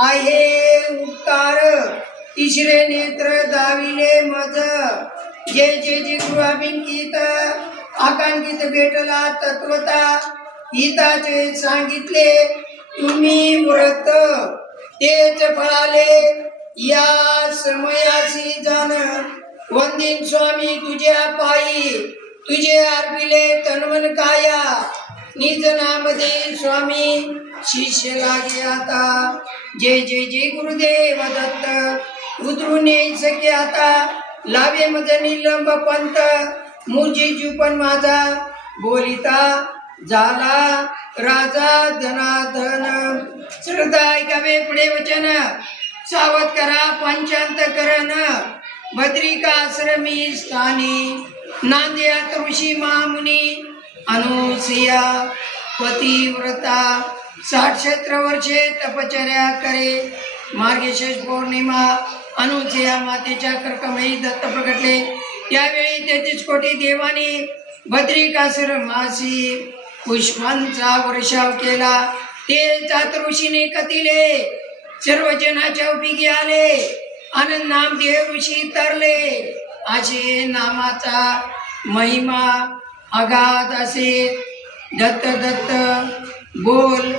आहे उपकार तिसरे नेत्र दाविले मज जे गुरुअभिंकित आकांकित भेटला तत्वता गीताचे सांगितले तुम्ही व्रत तेच फळाले या समयासी जाण वंदिन स्वामी तुझ्या पायी तुझे अर्पिले तन्मन काया निज नामदे स्वामी शिष्य लागे आता जय गुरुदेव दत्त उतरून येई सके आता लावे मज निलंब पंत मुझे जुपन माझा बोलिता झाला राजा धनाधन श्रद्धा ऐकावे पुढे वचन सावध करा पंचांतकरण बद्रिकाश्रमी स्थानी नांद्यात ऋषी महामुनी अनुसया पतिव्रता 60 क्षेत्र वर्षे तपचर्या करे मार्गशीर्ष पौर्णिमा अनुसया मातेच्या कर्कमयी दत्त प्रकटले त्यावेळी 33 कोटी देवानी बद्रिकाश्रमासी पुष्पांचा वर्षाव केला ते जात ऋषीने कथिले सर्व जनाच्या उपयोगी आले आनंद नामदेव ऋषी तरले असे नामाचा महिमा अगाध असे दत्त दत्त बोल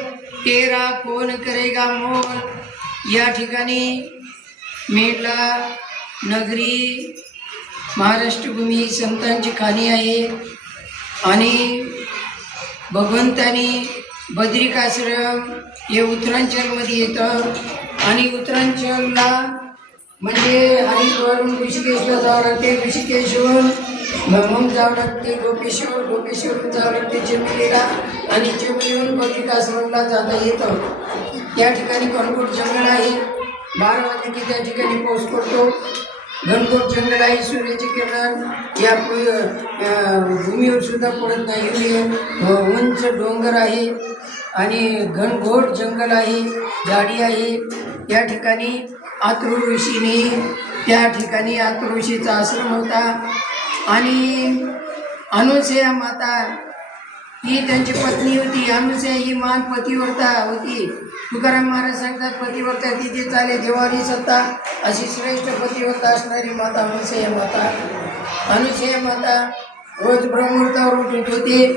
तेरा कोण करेगा मोल या ठिकाणी मेडला नगरी महाराष्ट्र भूमी संतांची खाणी आहे आणि भगवंतानी बद्रिकाश्रम हे उत्तरांचलमध्ये येतं आणि उत्तरांचलला म्हणजे हरिद्वारून ऋषिकेशला जावं लागते ऋषिकेशवरून मग जावं लागते गोपेश्वरून जावं लागते चिमलीला आणि चिमलीहून बद्रिकाश्रमला जाता येतं त्या ठिकाणी घनघोट जंगल आहे 12 वाजले की त्या ठिकाणी पाऊस पडतो घनघोट जंगल आहे सूर्याचे किरण या भूमीवर सुद्धा पडत नाही उंच डोंगर आहे आणि घनघोट जंगल आहे झाडी आहे त्या ठिकाणी आतृ ऋषीने त्या ठिकाणी आतृ ऋषीचा आश्रम होता आणि अनुसया माता ही त्यांची पत्नी होती अनुसया ही महान पतिव्रता होती तुकाराम महाराज सांगतात पतिव्रता तिथे चाले देवारी सत्ता अशी श्रेष्ठ पतिव्रता असणारी माता अनुसया माता रोज ब्रह्ममुहूर्तावर उठत होते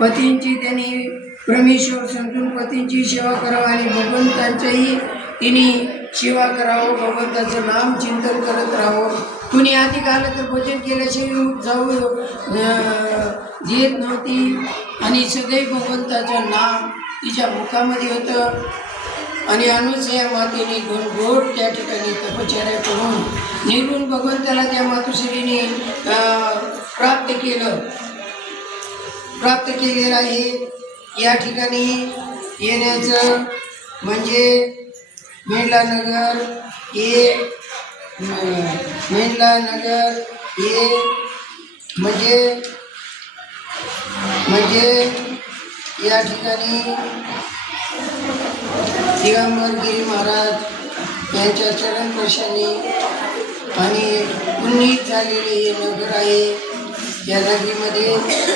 पतींची त्यांनी परमेश्वर समजून पतींची सेवा करावं आणि भगवंतांच्याही तिने सेवा करावं भगवंताचं नाम चिंतन करत राहावं कुणी आधी आलं तर भोजन केल्याशिवाय जाऊ येत नव्हती आणि सगळे भगवंताचं नाम तिच्या मुखामध्ये होतं आणि अनुसया मातेने घनघोट त्या ठिकाणी तपश्चर्या करून निघून भगवंताला त्या मातुश्रीने प्राप्त केलेलं आहे या ठिकाणी येण्याचं म्हणजे मेंढला नगर हे म्हणजे या ठिकाणी दिगंबरगिरी महाराज यांच्या चरणस्पर्शाने आणि पुण्य झालेले हे नगर आहे या नगरीमध्ये